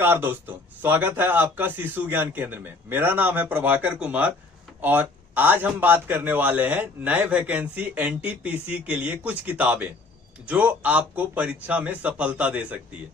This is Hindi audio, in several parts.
नमस्कार दोस्तों, स्वागत है आपका शिशु ज्ञान केंद्र में। मेरा नाम है प्रभाकर कुमार और आज हम बात करने वाले हैं नए वैकेंसी एनटीपीसी के लिए कुछ किताबें जो आपको परीक्षा में सफलता दे सकती है।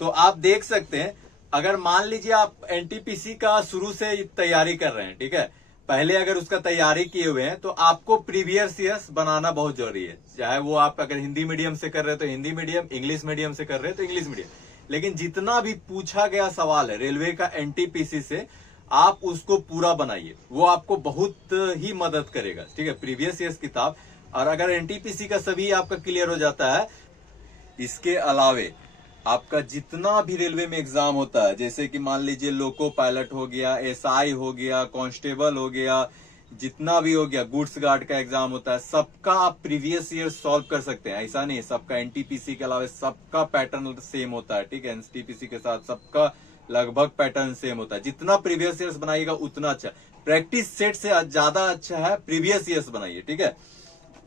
तो आप देख सकते हैं, अगर मान लीजिए आप एनटीपीसी का शुरू से तैयारी कर रहे हैं, ठीक है, पहले अगर उसका तैयारी किए हुए हैं तो आपको प्रीवियस ईयर्स बनाना बहुत जरूरी है। चाहे वो आप अगर हिंदी मीडियम से कर रहे हैं तो हिंदी मीडियम, इंग्लिश मीडियम से कर रहे हैं तो इंग्लिश मीडियम, लेकिन जितना भी पूछा गया सवाल है रेलवे का एनटीपीसी से, आप उसको पूरा बनाइए, वो आपको बहुत ही मदद करेगा। ठीक है, प्रीवियस ईयर्स किताब, और अगर एनटीपीसी का सभी आपका क्लियर हो जाता है, इसके अलावे आपका जितना भी रेलवे में एग्जाम होता है, जैसे कि मान लीजिए लोको पायलट हो गया, एसआई हो गया, कांस्टेबल हो गया, जितना भी हो गया, गुड्स गार्ड का एग्जाम होता है, सबका आप प्रीवियस ईयर सॉल्व कर सकते हैं। ऐसा नहीं, सबका एनटीपीसी के अलावा सबका पैटर्न सेम होता है। ठीक है, एनटीपीसी के साथ सबका लगभग पैटर्न सेम होता है। जितना प्रीवियस ईयर्स बनाइएगा उतना अच्छा। प्रैक्टिस सेट से ज्यादा अच्छा है प्रीवियस ईयर्स बनाइए। ठीक है,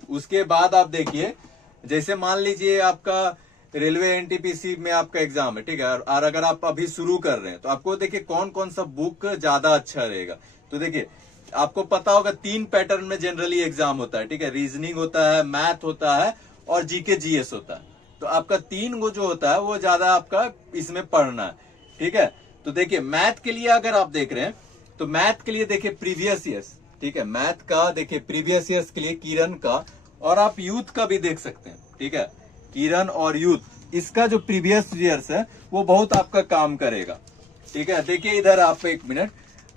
उसके बाद आप देखिए, जैसे मान लीजिए आपका रेलवे एनटीपीसी में आपका एग्जाम है, ठीक है, और अगर आप अभी शुरू कर रहे हैं तो आपको देखिए कौन कौन सा बुक ज्यादा अच्छा रहेगा। तो देखिए, आपको पता होगा 3 पैटर्न में जनरली एग्जाम होता है। ठीक है, रीजनिंग होता है, मैथ होता है और जीके जीएस होता है। तो आपका 3 गो जो होता है वो ज्यादा आपका इसमें पढ़ना है। ठीक है, तो देखिए मैथ के लिए अगर आप देख रहे हैं तो मैथ के लिए देखिए प्रीवियस ईयर्स, ठीक है, मैथ का देखिए प्रीवियस ईयर्स के लिए किरण का, और आप यूथ का भी देख सकते हैं। ठीक है, किरण और यूथ, इसका जो प्रीवियस ईयर्स है वो बहुत आपका काम करेगा। ठीक है, देखिए इधर आप एक मिनट,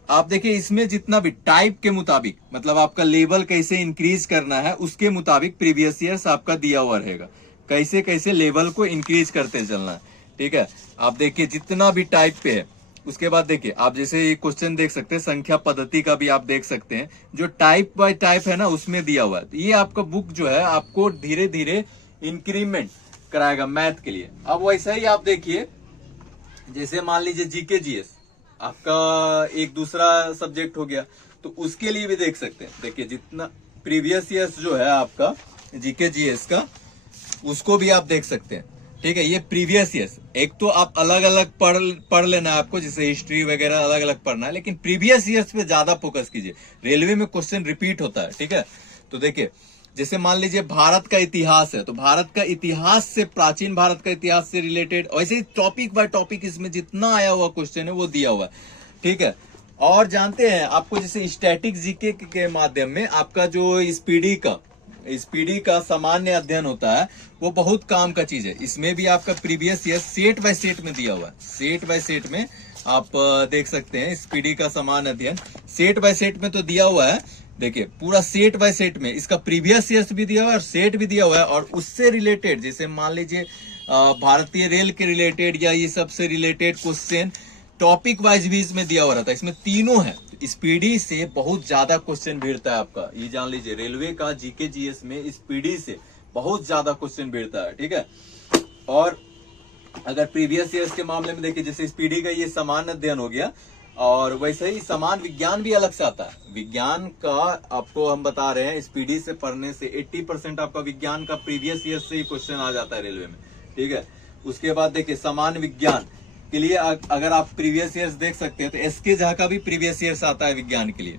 आप देखिए इसमें जितना भी टाइप के मुताबिक, मतलब आपका लेवल कैसे इंक्रीज करना है उसके मुताबिक प्रीवियस ईयर्स आपका दिया हुआ रहेगा, कैसे कैसे लेवल को इंक्रीज करते चलना है। ठीक है, आप देखिए जितना भी टाइप पे है, उसके बाद देखिए आप जैसे ये क्वेश्चन देख सकते हैं, संख्या पद्धति का भी आप देख सकते हैं, जो टाइप बाय टाइप है ना उसमें दिया हुआ है। ये आपका बुक जो है आपको धीरे धीरे इंक्रीमेंट कराएगा मैथ के लिए। अब वैसा ही आप देखिए, जैसे मान लीजिए जीके जीएस आपका एक दूसरा सब्जेक्ट हो गया, तो उसके लिए भी देख सकते हैं। देखिए जितना प्रीवियस ईयर्स जो है आपका जीके जीएस का, उसको भी आप देख सकते हैं। ठीक है, ये प्रीवियस ईयर्स, एक तो आप अलग अलग पढ़ लेना है आपको, जैसे हिस्ट्री वगैरह अलग अलग पढ़ना है, लेकिन प्रीवियस ईयर्स पे ज्यादा फोकस कीजिए। रेलवे में क्वेश्चन रिपीट होता है। ठीक है, तो देखिए जैसे मान लीजिए भारत का इतिहास है, तो भारत का इतिहास से, प्राचीन भारत का इतिहास से रिलेटेड, वैसे ही टॉपिक बाय टॉपिक इसमें जितना आया हुआ क्वेश्चन है वो दिया हुआ है। ठीक है, और जानते हैं आपको जैसे स्टैटिक जीके के माध्यम में आपका जो स्पीडी का सामान्य अध्ययन होता है, वो बहुत काम का चीज है। इसमें भी आपका previous year set by set में दिया हुआ है। सेट बाय सेट में आप देख सकते हैं, स्पीडी का सामान्य अध्ययन सेट बाय सेट में तो दिया हुआ है। देखिए पूरा सेट बाय सेट में इसका प्रीवियस ईयर्स भी दिया हुआ है और सेट भी दिया हुआ है, और उससे रिलेटेड जैसे मान लीजिए भारतीय रेल के रिलेटेड या ये सबसे रिलेटेड क्वेश्चन टॉपिक वाइज भी इसमें दिया हुआ रहता है। इसमें तीनों है। स्पीडी से बहुत ज्यादा क्वेश्चन भिड़ता है आपका, ये जान लीजिए, रेलवे का जीके जीएस में स्पीडी से बहुत ज्यादा क्वेश्चन भिड़ता है। ठीक है, और अगर प्रीवियस ईयर्स के मामले में देखिए, जैसे स्पीडी का ये सामान्य अध्ययन हो गया, और वैसे ही समान विज्ञान भी अलग से आता है। विज्ञान का आपको हम बता रहे हैं, स्पीडी से पढ़ने से 80% आपका विज्ञान का प्रीवियस ईयर से ही क्वेश्चन आ जाता है रेलवे में। ठीक है, उसके बाद देखिए समान विज्ञान के लिए अगर आप प्रीवियस ईयर्स देख सकते हैं तो एसके झा का भी प्रीवियस ईयर्स आता है विज्ञान के लिए,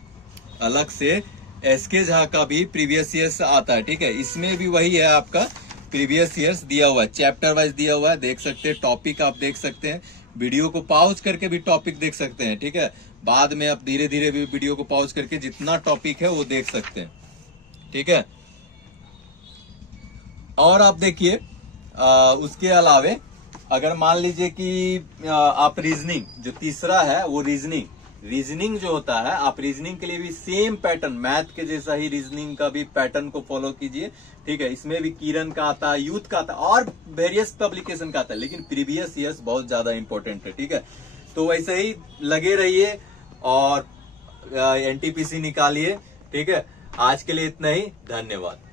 अलग से एसके झा का भी प्रीवियस ईयर्स आता है। ठीक है, इसमें भी वही है, आपका प्रीवियस ईयर्स दिया हुआ है, चैप्टर वाइज दिया हुआ है, देख सकते हैं, टॉपिक आप देख सकते हैं, वीडियो को पॉज करके भी टॉपिक देख सकते हैं। ठीक है, बाद में आप धीरे धीरे भी वीडियो को पॉज करके जितना टॉपिक है वो देख सकते हैं। ठीक है, और आप देखिए उसके अलावे अगर मान लीजिए कि आप रीजनिंग, जो तीसरा है वो रीजनिंग जो होता है, आप रीजनिंग के लिए भी सेम पैटर्न, मैथ के जैसा ही रीजनिंग का भी पैटर्न को फॉलो कीजिए। ठीक है, इसमें भी किरण का आता है, यूथ का आता है और वेरियस पब्लिकेशन का आता है, लेकिन प्रीवियस ईयर्स बहुत ज्यादा इंपॉर्टेंट है। ठीक है, तो वैसे ही लगे रहिए और एनटीपीसी निकालिए। ठीक है, आज के लिए इतना ही, धन्यवाद।